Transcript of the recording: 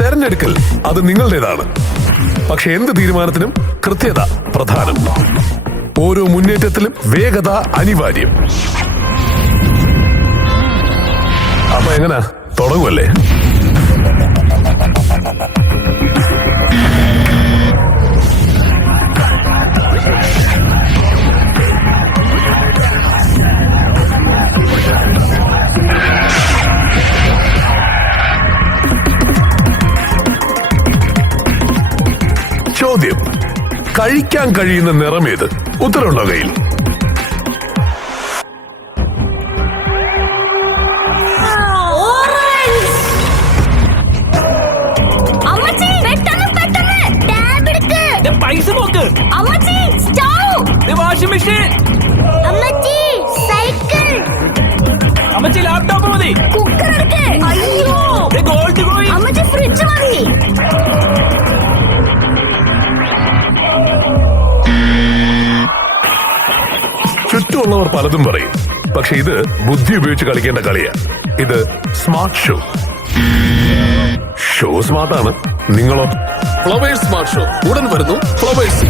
തെരഞ്ഞെടുക്കൽ അത് നിങ്ങളുടേതാണ്. പക്ഷെ എന്ത് തീരുമാനത്തിനും കൃത്യത പ്രധാനം. ഓരോ മുന്നേറ്റത്തിലും വേഗത അനിവാര്യം. അപ്പൊ എങ്ങനാ, തുടങ്ങുമല്ലേ? ചോദ്യം: കഴിക്കാൻ കഴിയുന്ന നിറമേത്? ഉത്തരവുണ്ടോ കയ്യിൽ? പൈസ നോക്ക്. Washing machine. അമ്മച്ചി ലാപ്ടോപ്പ് മതി. Gold coin. ഫ്രിഡ്ജ് വാങ്ങി. ചുറ്റുമുള്ളവർ പലതും പറയും, പക്ഷെ ഇത് ബുദ്ധി ഉപയോഗിച്ച് കളിക്കേണ്ട കളിയാ. ഇത് സ്മാർട്ട് ഷോ. ഷോ സ്മാർട്ടാണ്. നിങ്ങളോ? ഫ്ലവേഴ്സ് സ്മാർട്ട് ഷോ ഉടൻ വരുന്നു. ഫ്ലവേഴ്സ്